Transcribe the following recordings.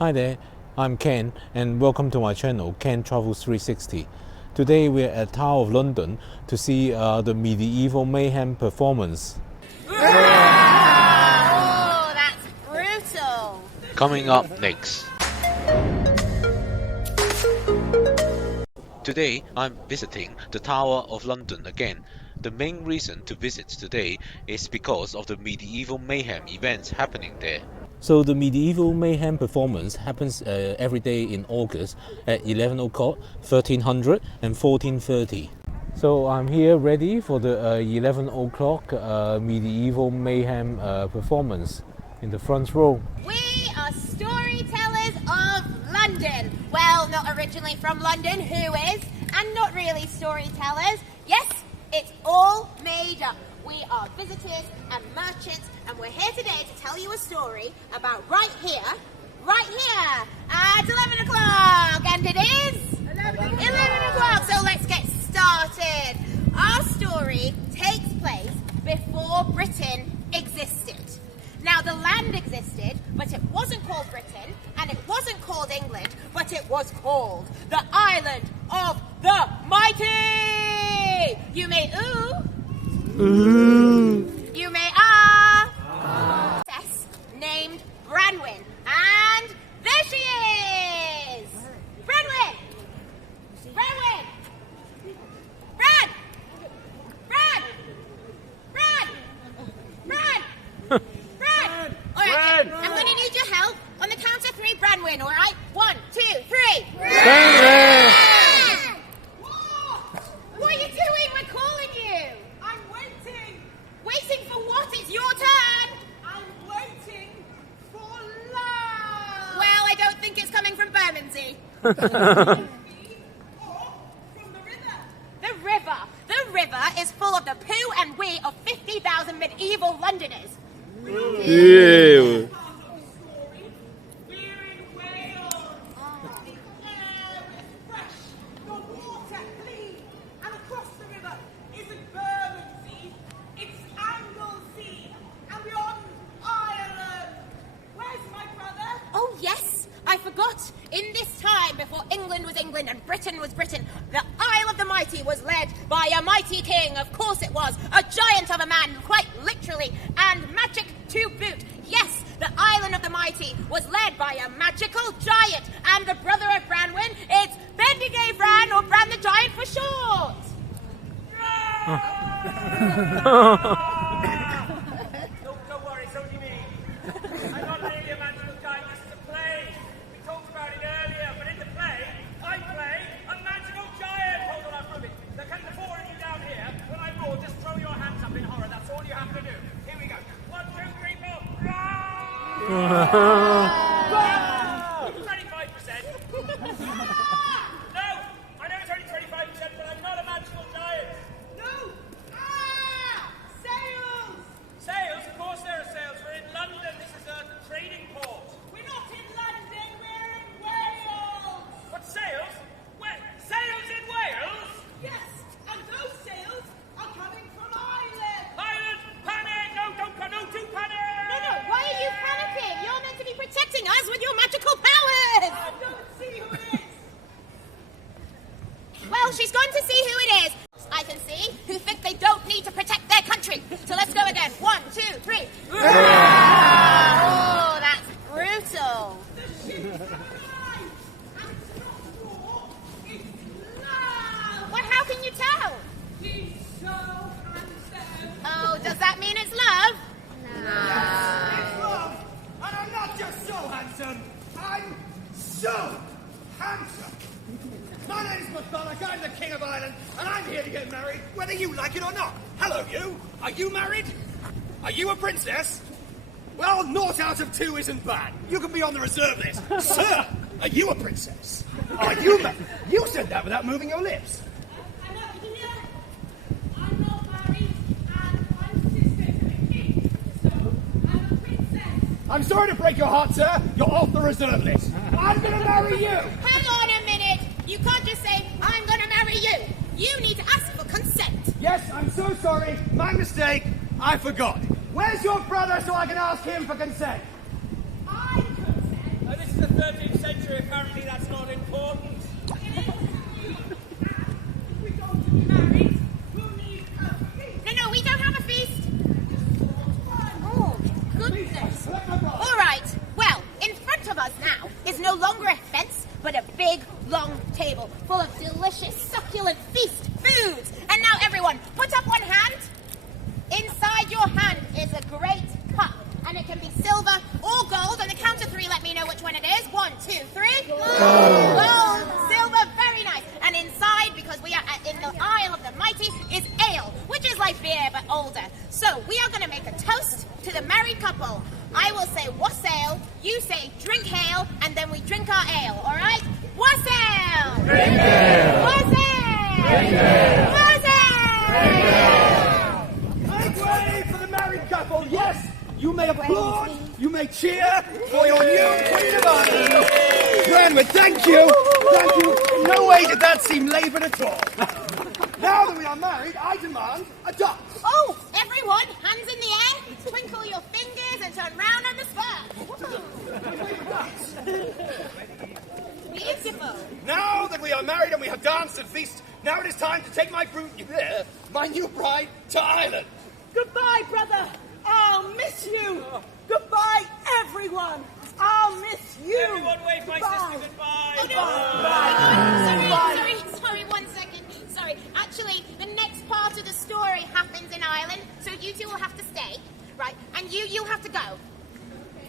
Hi there, I'm Ken and welcome to my channel, Ken Travels 360. Today we're at Tower of London to see the Medieval Mayhem performance. Oh, that's brutal! Coming up next. Today I'm visiting the Tower of London again. The main reason to visit today is because of the Medieval Mayhem events happening there. So the Medieval Mayhem performance happens every day in August at 11 o'clock, 1300 and 1430. So I'm here ready for the 11 o'clock Medieval Mayhem performance in the front row. We are storytellers of London. Well, not originally from London, who is? And not really storytellers. Yes, it's all made up. We are visitors and merchants, and we're here today to tell you a story about right here at 11 o'clock. And it is 11 o'clock, so let's get started. Our story takes place before Britain existed. Now, the land existed, but it wasn't called Britain, and it wasn't called England, but it was called the Island of the Mighty. You may you may princess named Branwen, and there she is! Branwen! Branwen! Bran! Bran! Bran! Bran! Bran! Alright, I'm gonna need your help. On the count of three, Branwen, alright? 1, 2, 3. Branwen! What are you doing? We're calling you! I'm waiting! Waiting for what? It's your turn! I'm waiting for love! Well, I don't think it's coming from Bermondsey. Or from the river! The river! The river is full of the poo and wee of 50,000 medieval Londoners. Yeah. Story. We're in Wales! The air is fresh, the water clean, and across the river isn't Bermondsey, it's Anglesey, and beyond Ireland. Where's my brother? Oh, yes, I forgot. In this time, before England was England and Britain was Britain, the Isle of the Mighty was led by a mighty king. Of course it was. A giant of a man, quite literally, and magic to boot. Yes, the Island of the Mighty was led by a magical giant, and the brother of Branwen, it's Bendigeid Bran, or Bran the Giant for short. Don't worry, it's only me. I'm not really a magical giant, this is a play. We talked about it earlier, but in the play, I play a magical giant. Hold on, I've it. There can the four of you down here. When I roar, just throw your hands up in horror. That's all you have to do. Here we go. 1, 2, 3, 4. 25%. No, I know it's only 25%, but I'm not a magical giant. No. Sails. Sails? Of course there are sails. We're in London. This is a trading port. We're not in London. We're in Wales. What, sails? Where? Sails in Wales? Yes, and those sails are coming from Ireland. Ireland, panic! No, do panic! No, why are you panicking? You're meant to be protecting us with your magical powers. I don't see who it is. Well, she's gone to see who it is. I can see who think they don't need to protect their country. So let's go again. 1, 2, 3. Oh, that's brutal. The ship is alive, and it's not war, it's love. Well, how can you tell? He's so handsome. Oh, does that mean it's love? It's love, and I'm not just so handsome, I'm so handsome. My name's McDonagh, I'm the King of Ireland, and I'm here to get married, whether you like it or not. Hello, you. Are you married? Are you a princess? Well, 0 out of 2 isn't bad. You can be on the reserve list. Sir, are you a princess? Are you married? You said that without moving your lips. I'm not here. I'm not married, and I'm sister to the king, so I'm a princess. I'm sorry to break your heart, sir. You're off the reserve list. I'm going to marry you. Hang on a minute. You can't just say, I'm going to marry you. You need to ask for consent. Yes, I'm so sorry. My mistake. I forgot. Where's your brother so I can ask him for consent? I consent. This is the third that's not important. We're going to be married. We'll need a feast. No, we don't have a feast. Oh, goodness. All right. Well, in front of us now is no longer a fence, but a big, long table full of delicious, succulent feast foods. And now, everyone, put up one hand. Inside your hand is a great cup, and it can be silver or gold. On the count of three, let me know which one it is. 1, 2, 3. Gold, silver, very nice. And inside, because we are in the Isle of the Mighty, is ale, which is like beer but older. So we are going to make a toast to the married couple. I will say wassail, you say drink ale, and then we drink our ale. All right? Wassail. Drink ale. Wassail. Drink ale. Wassail. Drink ale. Make way for the married couple. Yes, you may applaud, you may cheer for your new Queen of Ireland. Granwood, thank you. Thank you. In no way did that seem laboured at all. Now that we are married, I demand a dance. Oh, everyone, hands in the air, twinkle your fingers and turn round on the spur. Beautiful. Now that we are married and we have danced and feasted, now it is time to take my new bride to Ireland. Goodbye, brother. I'll miss you. Goodbye, everyone. I'll miss you. Everyone wave my sister goodbye. Oh, no. Sorry, 1 second. Sorry. Actually, the next part of the story happens in Ireland, so you two will have to stay, right? And you'll have to go.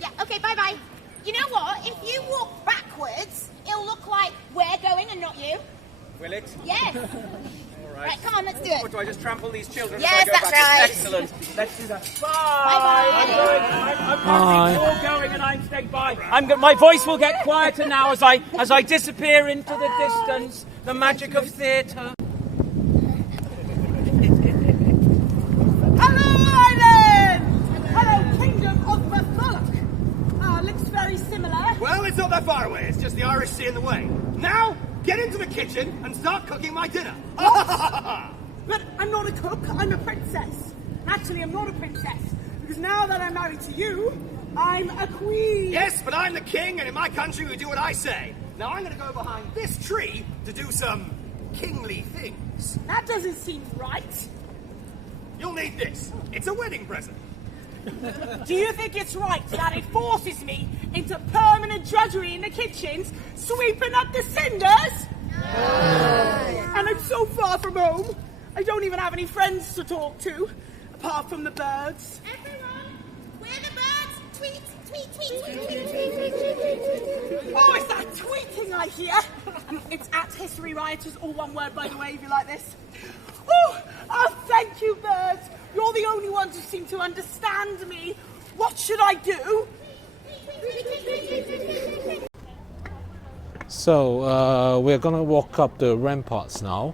Yeah, okay, bye-bye. You know what? If you walk backwards, it'll look like we're going and not you. Will it? Yes. All right. Right, come on, let's do it. What, do I just trample these children? Yes, as I go that's back? right. Excellent. Let's do that. Bye-bye. I'm all going and I'm staying by. My voice will get quieter now as I disappear into the distance. The magic of theatre. Hello, Ireland. Hello, Kingdom of Matholwch. Looks very similar. Well, it's not that far away. It's just the Irish Sea in the way. Now, get into the kitchen and start cooking my dinner. But I'm not a cook. I'm a princess. Actually, I'm not a princess because now that I'm married to you, I'm a queen. Yes, but I'm the king, and in my country we do what I say. Now I'm going to go behind this tree to do some kingly things. That doesn't seem right. You'll need this. It's a wedding present. Do you think it's right that it forces me into permanent drudgery in the kitchens, sweeping up the cinders? No. And I'm so far from home, I don't even have any friends to talk to, apart from the birds. Everyone, where are the birds? Tweet, tweet, tweet, tweet, tweet, tweet, tweet, tweet. Oh, it's that tweeting I hear. It's at History Rioters, all one word, by the way, if you like this. Oh, thank you, birds. You're the only ones who seem to understand me. What should I do? So we're gonna walk up the ramparts now.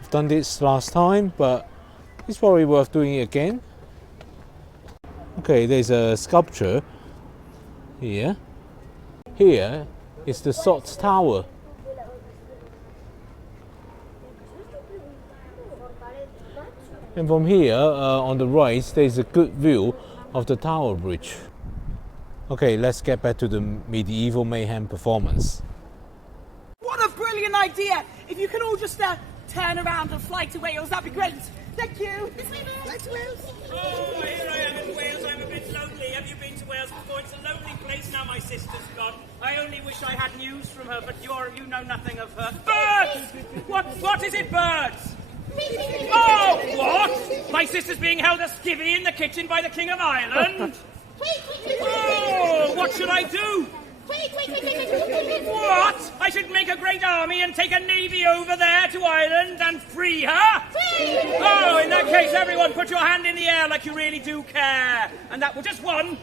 I've done this last time, but it's probably worth doing it again. Okay, there's a sculpture here. Here is the Swords Tower. And from here, on the right, there's a good view of the Tower Bridge. Okay, let's get back to the medieval mayhem performance. What a brilliant idea! If you can all just turn around and fly to Wales, that'd be great. Thank you. Let's Wales. Oh, here I am in Wales. I'm a bit lonely. Have you been to Wales before? It's a lonely place now my sister's gone. I only wish I had news from her, but you know nothing of her. Birds! What is it, birds? Oh, what? My sister's being held a skivvy in the kitchen by the King of Ireland? Oh, what should I do? What? I should make a great army and take a navy over there to Ireland and free her? Oh, in that case, everyone put your hand in the air like you really do care. And that was just one.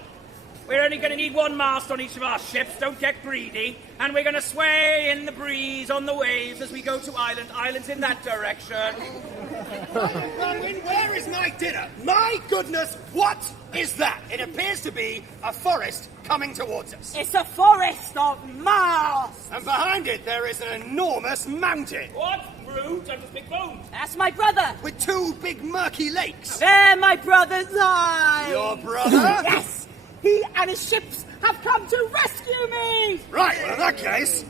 We're only going to need one mast on each of our ships, don't get greedy. And we're going to sway in the breeze on the waves as we go to Ireland. Ireland's in that direction. Bronwyn, where is my dinner? My goodness, what is that? It appears to be a forest coming towards us. It's a forest of masts. And behind it there is an enormous mountain. What? Brute, I'm just big bones. That's my brother. With two big murky lakes. They're my brother's eyes. Your brother? Yes. He and his ships have come to rescue me! Right, well, in that case,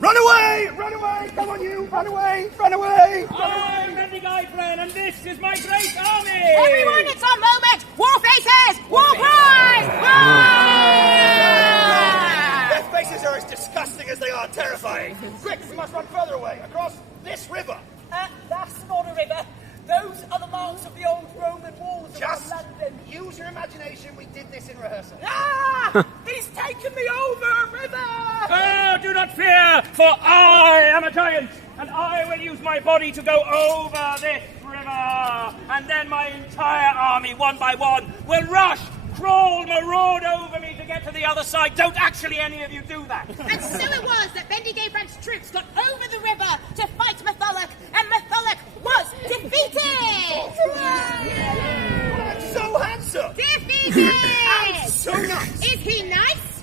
run away! Run away! Come on, you! Run away! Run away! I'm Bendigeidfran, and this is my great army! Everyone, it's our moment! War faces! War cries! Their faces are as disgusting as they are terrifying. Quick, we must run further away, across this river. That's not a river. Those are the marks of the old Roman walls Just around London. use your imagination. We did this in rehearsal. Ah! He's taken me over a river! Oh, do not fear, for I am a giant, and I will use my body to go over this river. And then my entire army, one by one, will rush, crawl, maraud over me to get to the other side. Don't actually any of you do that. And so it was that Bendigeidfran's troops got over the river to fight Matholwch, and Matholwch was defeated! I'm so handsome. Defeated! And so nice. Is he nice?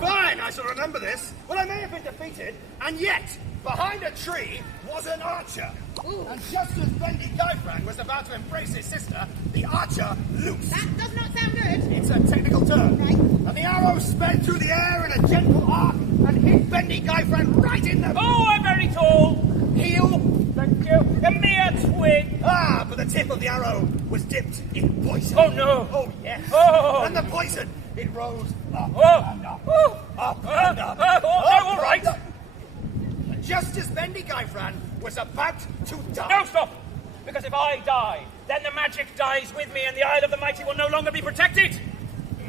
Fine, I shall remember this. Well, I may have been defeated, and yet, behind a tree was an archer. And just as Bendigeidfran was about to embrace his sister, the archer loosed. That does not sound good. It's a technical term. Right. And the arrow sped through the air in a gentle arc and hit Bendigeidfran right in the Oh, I'm very tall. heel. Thank you. A mere twig. Ah, but the tip of the arrow was dipped in poison. Oh, no. Oh, yes. Oh. And the poison, it rose up Oh. and up, Oh. up and up. Oh, up all right. and up. And just as Bendigeidfran was about to die... No, stop. Because if I die, then the magic dies with me and the Isle of the Mighty will no longer be protected.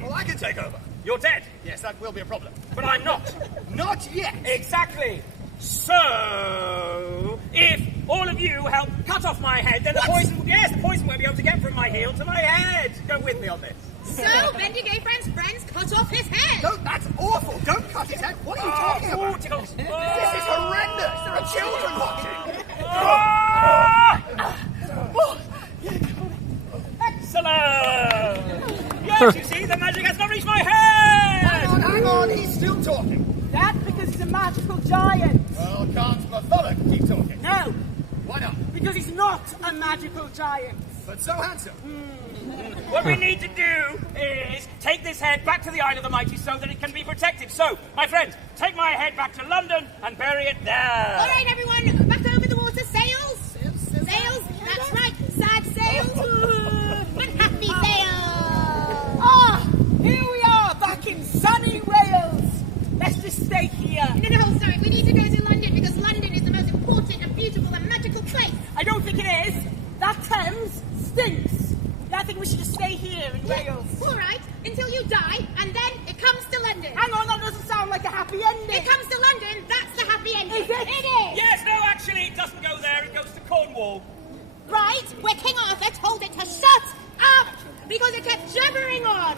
Well, I can take over. You're dead. Yes, that will be a problem. But I'm not. Not yet. Exactly. So, if all of you help cut off my head, then the poison won't be able to get from my heel to my head. Go with me on this. So Bendigeidfran's friends cut off his head. No, that's awful. Don't cut his head. What are you talking about? Tickles. This is horrendous. There are children watching. Excellent. Yes, you see, the magic has not reached my head. Hang on. He's still talking. That's because he's a magical giant. Well, can't Matholwch keep talking? No, Why not? because he's not a magical giant. But so handsome. What we need to do is take this head back to the Isle of the Mighty so that it can be protected. So, my friends, take my head back to London and bury it there. All right, everyone, back over the water. Sails. Sails. That's right. Sad sails. But happy sails. Ah, here we are, back in sunny Wales. Let's just stay here. No, sorry. We need to go to London because London is the most important and beautiful and magical place. I don't think it is. That Thames stinks. I think we should just stay here in Wales. All right, until you die, and then it comes to London. Hang on, that doesn't sound like a happy ending. It comes to London. That's the happy ending. Is it? It is. Yes, no, actually, it doesn't go there. It goes to Cornwall. Right, where King Arthur told it to shut up because it kept jabbering on.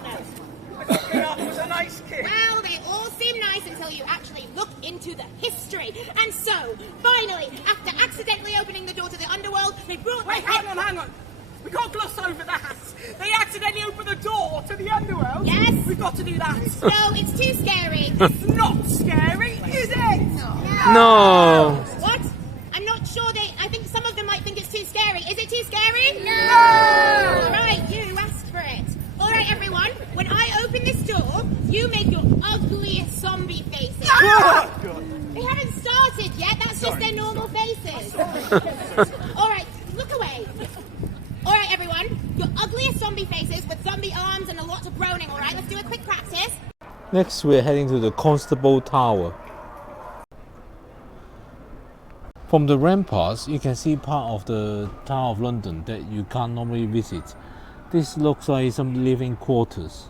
King Arthur was a nice king. Well, they all seem nice until you actually look into the history. And so, finally, after accidentally opening the door to the underworld, they brought Wait, the head... hang on. We can't gloss over that. They accidentally opened the door to the underworld. Yes. We've got to do that. No, it's too scary. It's not scary, is it? No. What? I'm not sure I think some of them might think it's too scary. Is it too scary? No. All right, you asked for it. All right, everyone, when I open this door, you make your ugliest zombie faces. They haven't started yet. That's just their normal faces. All right, look away. All right, everyone, your ugliest zombie faces with zombie arms and a lot of groaning, all right? Let's do a quick practice. Next, we're heading to the Constable Tower. From the ramparts, you can see part of the Tower of London that you can't normally visit. This looks like some living quarters.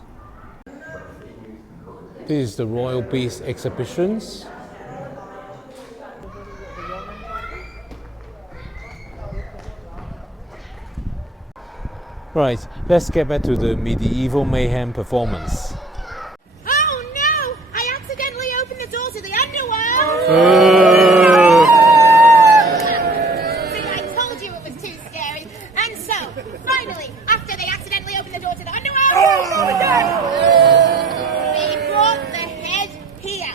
This is the Royal Beast Exhibitions. Right, let's get back to the Medieval Mayhem performance. Oh no! I accidentally opened the door to the underworld! See, I told you it was too scary. And so, finally, after they accidentally opened the door to the underworld, they brought the head here.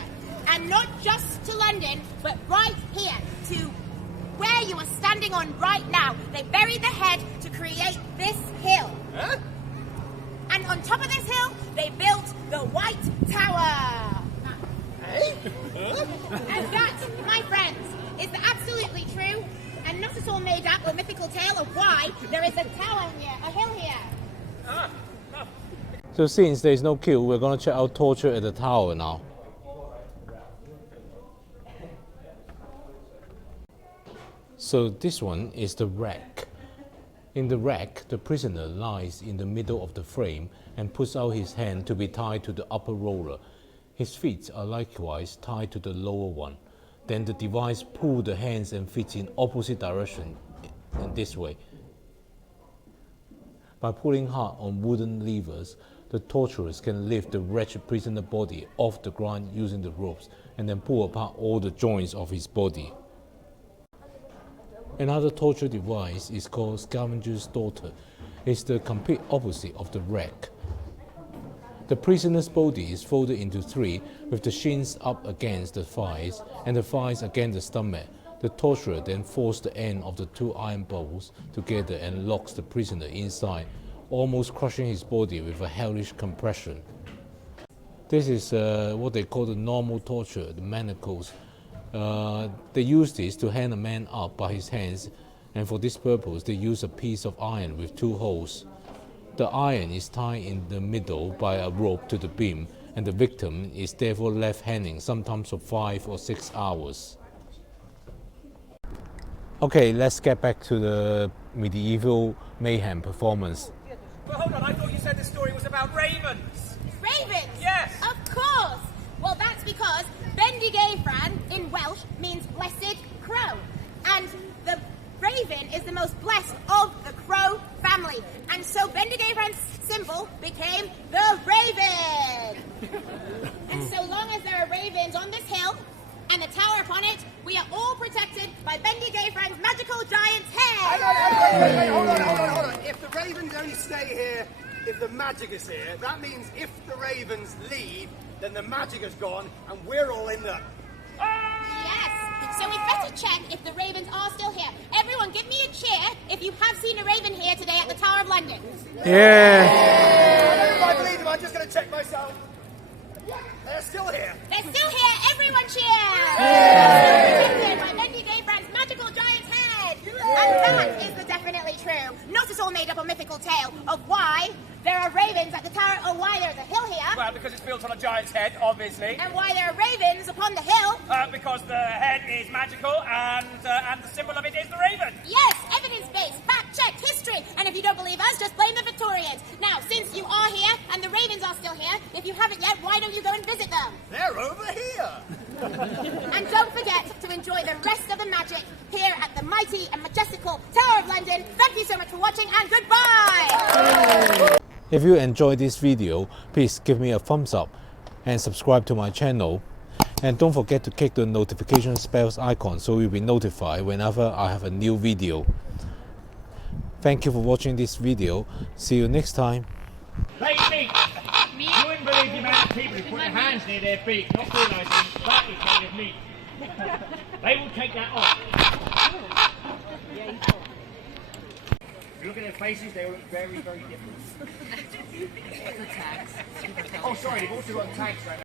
And not just to London, but right here, to where you are standing on right now. They buried the head to create this hill. Huh? And on top of this hill, So since there is no queue, we're going to check out torture at the tower now. So this one is the rack. In the rack, the prisoner lies in the middle of the frame and puts out his hand to be tied to the upper roller. His feet are likewise tied to the lower one. Then the device pulls the hands and feet in opposite direction in this way. By pulling hard on wooden levers, the torturers can lift the wretched prisoner body off the ground using the ropes and then pull apart all the joints of his body. Another torture device is called Scavenger's Daughter. It's the complete opposite of the rack. The prisoner's body is folded into three with the shins up against the thighs and the thighs against the stomach. The torturer then forces the end of the two iron balls together and locks the prisoner inside, almost crushing his body with a hellish compression. This is what they call the normal torture, the manacles. They use this to hang a man up by his hands, and for this purpose they use a piece of iron with two holes. The iron is tied in the middle by a rope to the beam, and the victim is therefore left hanging sometimes for 5 or 6 hours. Okay, let's get back to the medieval mayhem performance. Well, hold on, I thought you said the story was about ravens. Ravens? Yes. Of course. Well, that's because Bendigeidfran in Welsh means blessed crow. And the raven is the most blessed of the crow family. And so Bendigeidfran's symbol became the raven. And so long as there are ravens on this hill and the tower upon it, we are all protected by Bendigeidfran's magical giant's head. Wait, hold on. If the ravens only stay here if the magic is here, that means if the ravens leave, then the magic is gone and we're all in the... Yes, so we'd better check if the ravens are still here. Everyone give me a cheer if you have seen a raven here today at the Tower of London. Yeah! I don't know if I believe them, I'm just going to check myself. They're still here. They're still here, everyone cheer! Protected by Bendigeidfran's magical giant's head. And that is the definitely true, not at all made up a mythical tale of why there are ravens at the tower, or why there's a hill here. Well, because it's built on a giant's head, obviously. And why there are ravens upon the hill. Because the head is magical and the symbol of it is the raven. Yes, evidence-based, fact-checked history. And if you don't believe us, just blame the Victorians. Now, since you are here and the ravens are still here, if you haven't yet, why don't you go and visit them? They're over here. And don't forget to enjoy the rest of the magic here at the mighty and majestical Tower of London. Thank you so much for watching, and goodbye! If you enjoyed this video, please give me a thumbs up and subscribe to my channel. And don't forget to click the notification bells icon so you'll be notified whenever I have a new video. Thank you for watching this video. See you next time. Hey, feet! You wouldn't believe the amount of people who put their hands near their beak, not realising that is kind of meat. They will take that off. If you look at their faces, they all look very, very different. Oh, sorry, they've also got tags right now.